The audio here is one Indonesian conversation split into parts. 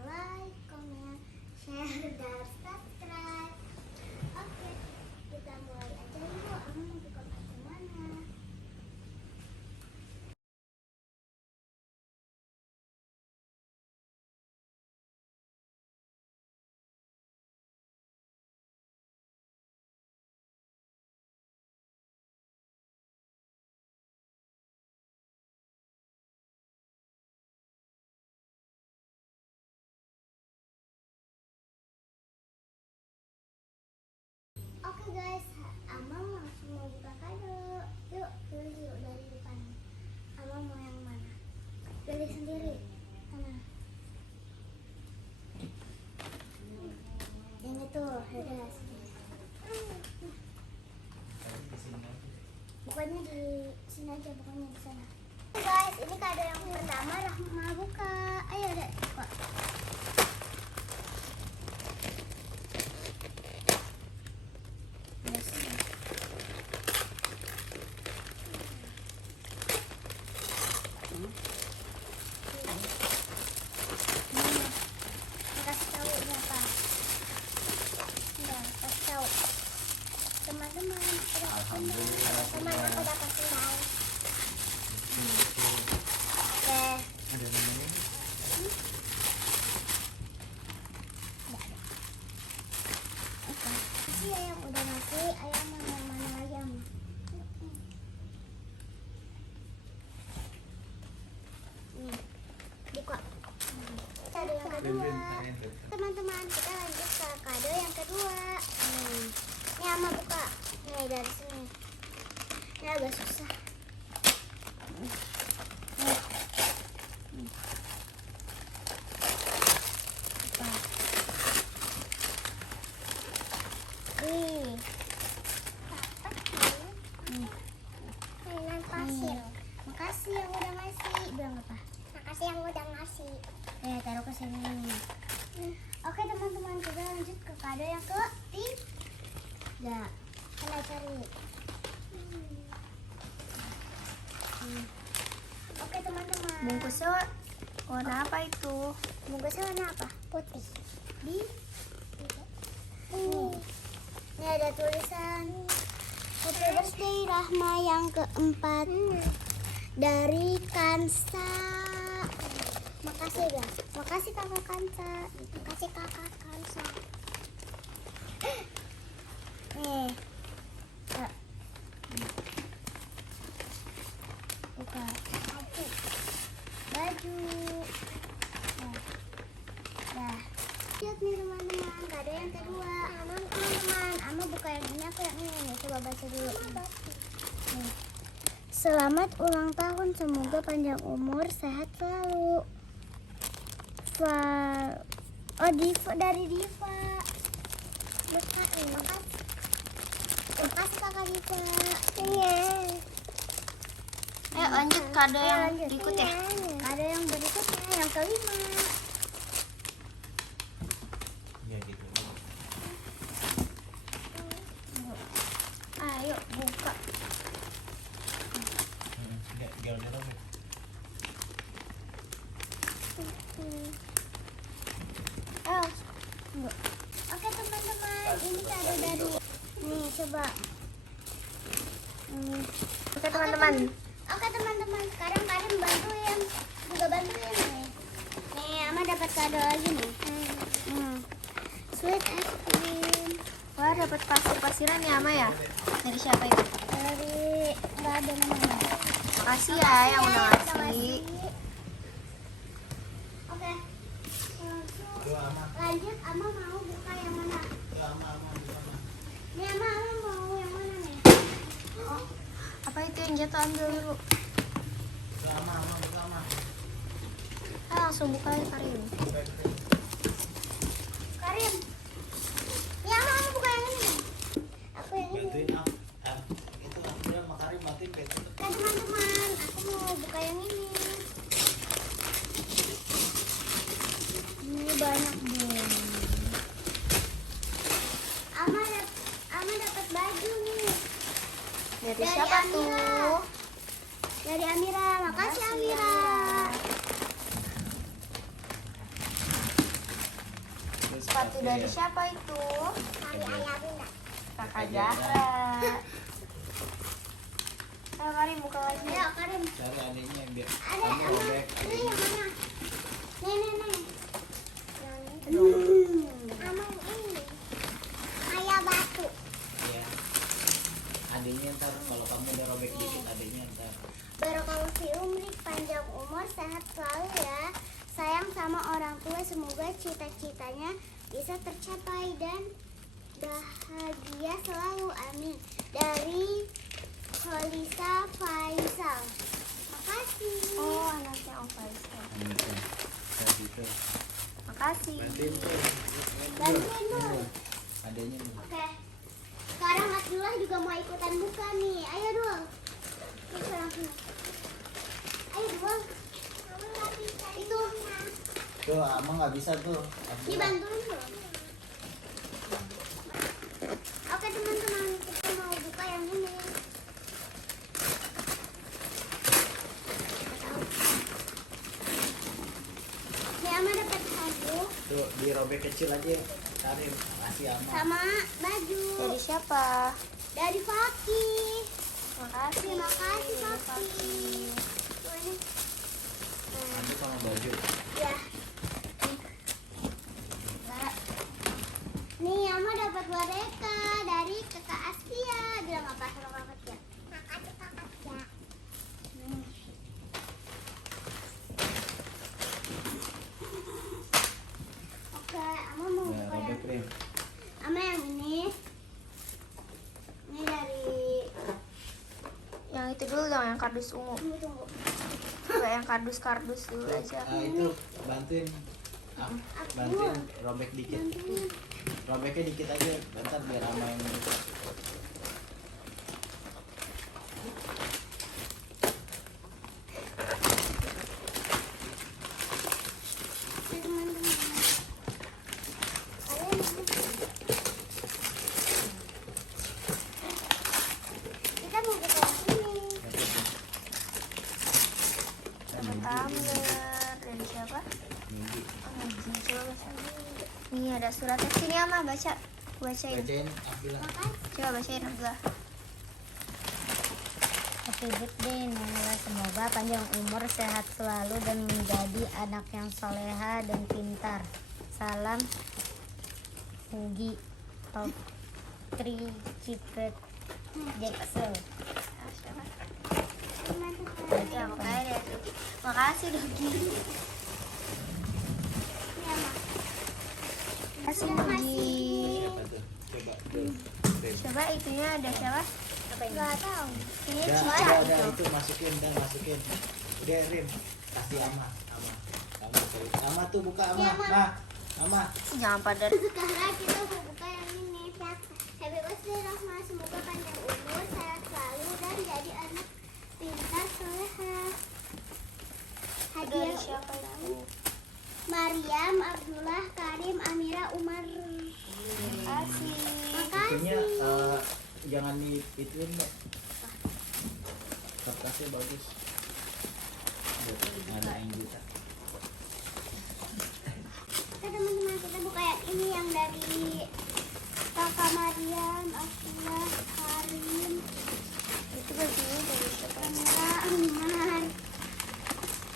like, comment, share, dan subscribe. Oke, kita mulai aja yuk. Ama mau buka kartu mana? Oke guys, Ama langsung mau buka kado. Yuk, pilih yuk dari depan. Ama mau yang mana? Pilih sendiri. Mana? Yang itu, udah sini. Bukannya di sini aja, bukannya di sana. Oke guys, ini kado yang pertama Rahma buka. Ayo deh, buka. Teman-teman, teman aku udah kasih tahu. Oke. Ada namanya? Kasih ayam udah ngasih, ayam yang mana ayam? Nih, buka. Kado yang kedua. Teman-teman, kita lanjut ke kado yang kedua. Ini Ama buka. Nih dari sini. Ini agak susah. Mainan pasir. Makasih yang udah ngasih. Bilang apa? Makasih yang udah ngasih. Taruh ke sini. Oke teman-teman, kita lanjut ke kado yang ketiga. Kita cari. Oke teman-teman. Bungkusnya warna apa itu? Bungkusnya warna apa? Putih. Ini ada tulisan Happy Birthday Rahma yang keempat dari Kansa. Makasih guys. Makasih kakak Kansa. Makasih kakak Kansa. Nih. Buka. Baju. Dah. Lihat nih teman-teman, kado yang kedua. Teman-teman, Ama buka yang ini, aku yang ini. Nih, coba baca dulu. Nih. Selamat ulang tahun, semoga panjang umur, sehat selalu. Diva dari Diva. Makasih. Makasih kakak Diva. Iya. Ayo lanjut kado yang berikut ya. Kado yang berikutnya, yang kelima. Ya gitu. Ayo buka. Gel-gel. Oke teman-teman, ini kado dari. Nih coba. Oke teman-teman. Oke teman-teman, sekarang Karim bantuin, juga bantuin nih. Nih, Ama dapat kado lagi nih. Sweet ice cream. Wah, dapat pasir-pasiran ya, Ama ya? Dari siapa itu? Dari nggak ada namanya. Makasih ya yang udah ngasih. Oke. Lanjut, Ama mau buka yang mana? Nih Ama mau yang mana nih? Oh, apa itu yang jatuh, ambil dulu. Langsung buka ya, Karim. Karim. Nih Ama buka yang ini. Aku yang ini. Bantuin itu aku bilang sama Karim bantuin kayak gitu. Kan teman-teman, aku mau buka yang ini. Ini banyak deh. Ama dapat baju nih. Dari siapa Amira. tuh? Dari Amira. Makasih Amira. Sepatu dari siapa itu? Dari ayah bunda. Kakak Zahra. Ayo Karim buka lagi. Ayo Karim. Cari adiknya yang biar Ada kamu ama. robek. Ini yang mana? Nih. Ama yang ini. Ayah batu. Ya. Adiknya ntar kalau kamu udah robek dikit adiknya ntar. Barokah fi umrik, panjang umur, sehat selalu ya. Sayang sama orang tua, semoga cita-citanya bisa tercapai dan bahagia selalu. Amin. Dari Kholisa Faisal. Makasih. Oh, anaknya Om Faisal. Ini tuh. Kayak gitu. Makasih. Bantuin tuh. Bantuin dulu. Adiknya nih. Oke. Sekarang Abdullah juga mau ikutan buka nih. Ayo Dul. Ini langsung. Ayo Dul. Itu. Tuh, Amang nggak bisa tuh. Dibantuin dulu. Oke teman-teman, kita mau buka yang ini. Nih Ama dapat handuk Tuh, dirobek kecil aja. Karim, kasih Amang. sama baju Dari siapa? dari Faki. Makasih. Terima kasih Faki. Tuh ini. Nanti sama baju. Ya. Nih Ama dapat boneka dari kakak Askia. Bilang apa sama kakak Askia? Makasih kakak Askia. Oke, Ama mau Nah, buka robek yang Rim. Ama yang ini. Ini dari Yang itu dulu dong, yang kardus ungu. tunggu. Coba yang kardus-kardus dulu aja. Itu bantuin. Ah, bantuin robek dikit. Bantuin. Robeknya dikit aja, bentar biar Ama yang Oke, teman-teman. Kita mau buka yang ini. Dapat tumbler. Dari siapa? Minggi. Oh, coba baca dulu. Nih ada suratnya. Sini Ama, baca. Bacain. Bacain, Abdullah. Makasih. Coba bacain Abdullah. Happy birthday Naila, semoga panjang umur, sehat selalu dan menjadi anak yang soleha dan pintar. Salam Ugi Tri Cipret Jackson. Ah, siapa? Teman-teman. Ya, makanya deh tuh. Makasih Dogi. Ini Ama. Makasih Terima Dogi. Siapa tuh? Coba tuh. Rim. Coba itunya ada siapa? Gak tahu. Ini Udah, Cica udah, itu. itu masukin, masukin. Udah, Rim. Kasih Ama. Ama tuh buka Ama. Iya, Ama. Nah, Ama. Jangan pada Sekarang kita mau buka yang ini. Happy birthday Rahma, semoga panjang umur, sehat selalu dan jadi anak pintar soleha. dari Hadiah siapa itu? Maryam, Abdullah, Karim, Amira, Umar. Makasih. Itunya Makasih. jangan diituin, Mbak. Kertasnya bagus. Ada yang juta. Oke teman-teman, kita buka yang ini yang dari Kakak Maryam, Abdullah, Karim, Itu bajunya dari siapa? Amira, Umar.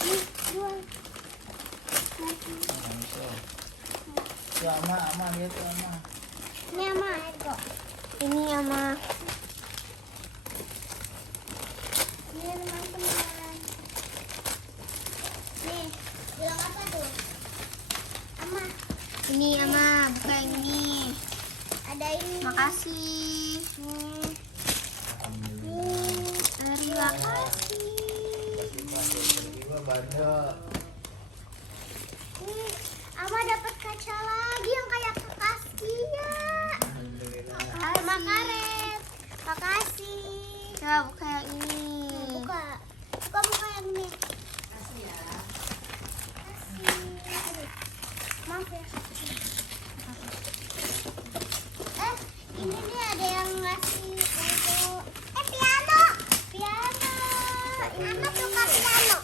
Nih, dua. Masih. Tuh Ama lihat tuh Ama. Ini Ama. Ini Ama. Ini teman-teman. Nih, bilang apa tuh? Ama, Ini Ama, buka yang ini. ada ini. Makasih. Alhamdulillah. Terima kasih. Terima bandel. Nih, Ama dapat kaca lagi yang kayak Askia. Alhamdulillah. Sama karet. Makasih. Coba buka yang ini. Buka. Buka yang ini. Kasih ya. Aduh. Maaf ya. Ini nih ada yang ngasih itu. Piano. Piano. Ama suka piano.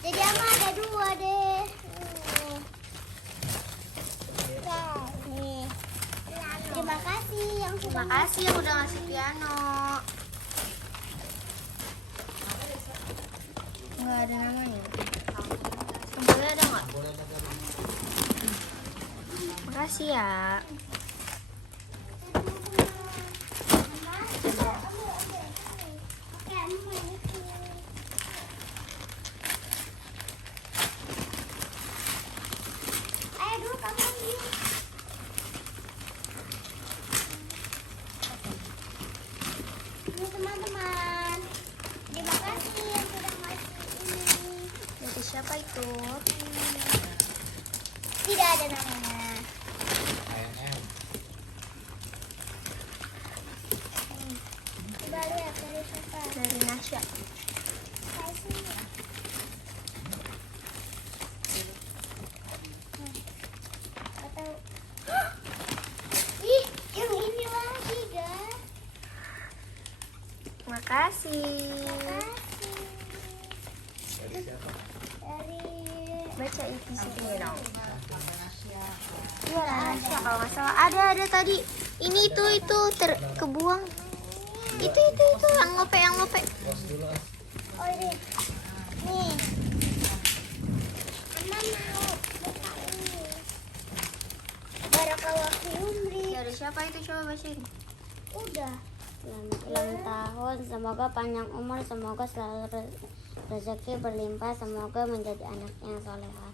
Jadi Ama ada dua deh. Terima kasih yang udah ngasih piano. Nggak ada namanya. Tombolnya ada nggak? Makasih ya. Ayo dulu kamu ini. Ini teman-teman. Terima kasih yang sudah ngasih ini. Dari siapa itu? Tidak ada namanya. ANM. Coba lihat dari siapa. Dari Nasya. Kasih. Atau ih, yang ini lagi, guys. Makasih. Kasih. Dari siapa? Dari Baca itu sini dong. Iya Nasya kalau nggak salah. Ada tadi. Ini itu kebuang. Itu yang ngope. Bos dulu. oh ini. Nih. Mama mau buka ini. Barakallahu fi umri. Dari siapa itu, coba bacain. Udah. Selamat ulang tahun, semoga panjang umur, semoga selalu rezeki berlimpah, semoga menjadi anak yang soleha.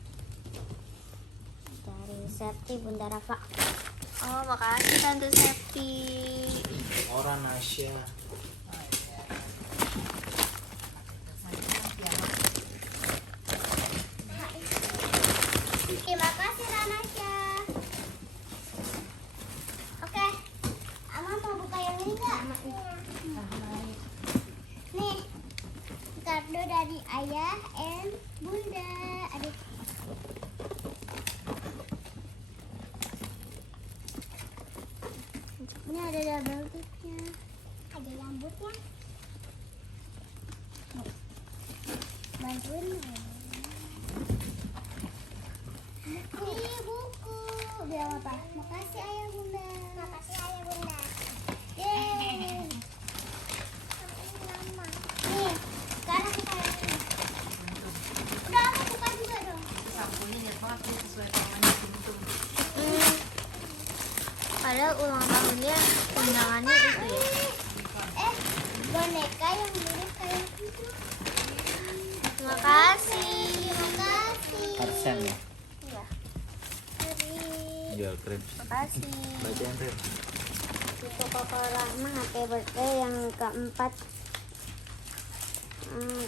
Dari Septi Bunda Rafa. Oh, makasih Tante Septi. Orang Nasya. Terima kasih Ranasya. Oke. Ama mau buka yang ini enggak? Nih. Kado dari ayah and bunda. Adik. Ini ada double tipnya. Ada rambutnya. Bantuin ya. Ini buku. Bilang apa? Makasih ayah bunda. Makasih ayah bunda. Yeay. Mama. Nih, sekarang kita ini. Udah aku buka juga dong. Padahal ulang tahunnya undangannya itu ya. Boneka yang mirip kayak gitu. Terima kasih. Terima kasih. Arsen ya. Iya, Dari Jual krim. terima kasih. Bacain Ren. Untuk Kakak Rahma happy birthday yang keempat,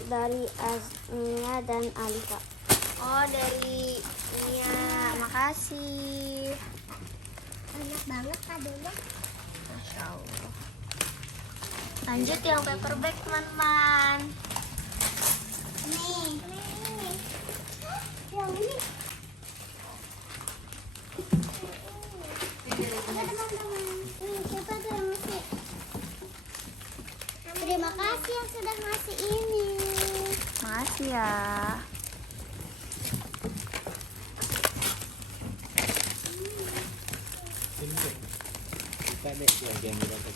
dari Azmia dan Alika. Oh, dari Nia. Makasih. banyak banget kadonya. Masya Allah. Lanjut yang paperback teman-teman. Nih. Yang ini. Ada teman-teman. Siapa tuh yang ngasih? Terima kasih yang sudah ngasih ini. Makasih ya. Ini tuh. Kita deh yang dapat.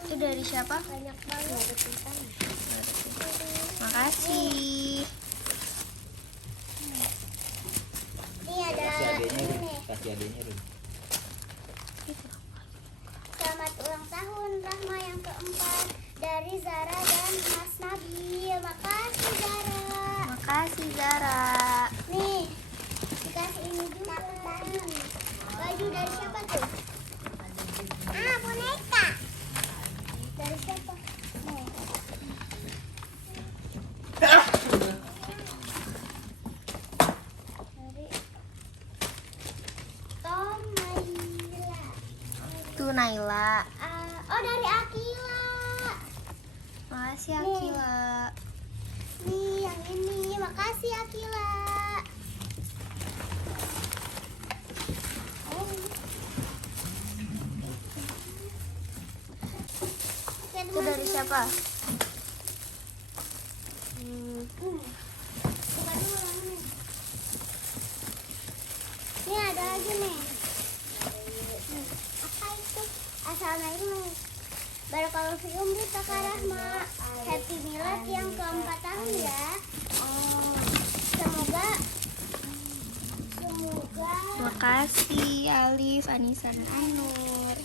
Itu dari siapa? Banyak banget. Makasih. Ini ada Kasih adenya ini Ren. nih. Kasih adenya Ren. Selamat ulang tahun Rahma yang keempat dari Zara dan Mas Nabil. Makasih Zara. Makasih Zara. Nih, dikasih ini juga. Baju dari siapa tuh? Ah, boneka. Dari siapa? Nih. Dari Tom Naila. Itu Naila. Oh, dari Akila. Makasih Akila. Nih, yang ini. Makasih Akila. Itu dari siapa? Buka dulu yang ini. Ini ada lagi nih. Apa itu? Assalamualaikum. Barakallahu fikum Kakak Rahma. Happy Milad yang ke-4 tahun ya. Semoga Makasih Alif, Anissa, dan Ainur.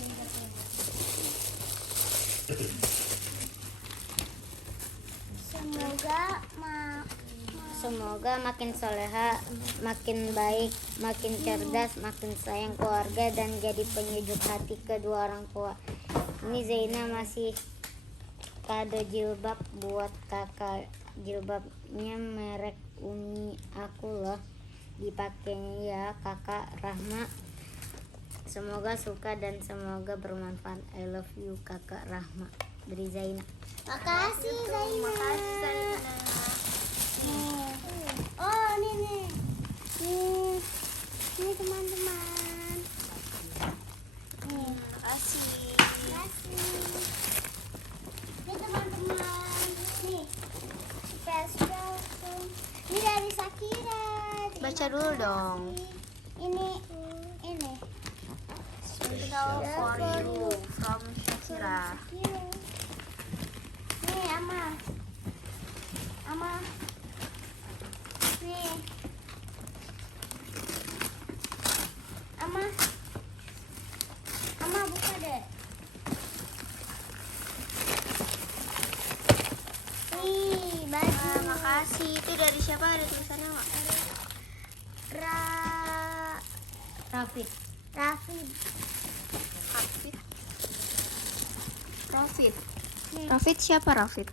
Semoga makin soleha, makin baik, makin cerdas, makin sayang keluarga dan jadi penyejuk hati kedua orang tua. Ini Zaina masih kado jilbab buat kakak. Jilbabnya merek Umi aku loh. Dipakainya ya kakak Rahma. Semoga suka dan semoga bermanfaat. I love you kakak Rahma. Dari Zaina. Makasih Zaina. Makasih Zaina. Oh ini nih. Ini teman-teman. Makasih. Ini teman-teman. Nih. Spesial. Ini dari Shakira. Terima Baca dulu kasih. dong. Ini. Special for you from Shakira. Nih Ama. Nih. Ama buka deh. Nih baju. Makasih. Itu dari siapa? Ada tulisannya nggak? Rafid. Rafid. Rafid siapa Rafid?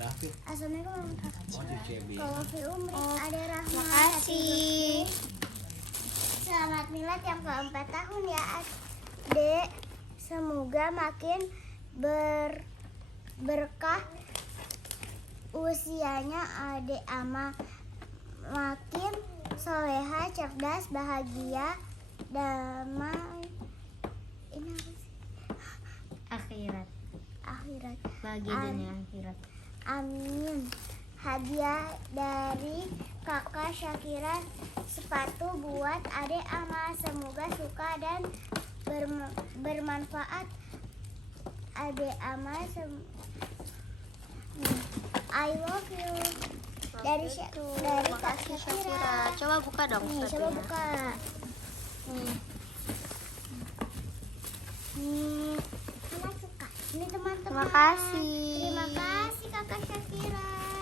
Rafid. Assalamualaikum. Oh, di CB. Kalau fi umri ada Rahma. Makasih. Selamat Milad yang ke-4 tahun ya Dek. Semoga makin berkah usianya Adek Ama, makin soleha, cerdas, bahagia, damai. Ini apa sih? Akhirat. Bagi dunia akhirat. Amin. Hadiah dari kakak Shakira, sepatu buat adek Ama. Semoga suka dan bermanfaat adek Ama. I love you. Dari Kak Makasih Shakira. Shakira. Coba buka dong. Nih, coba sepatunya. buka. Nih. Ama suka. Ini teman-teman. Terima kasih. Terima kasih kakak Shakira.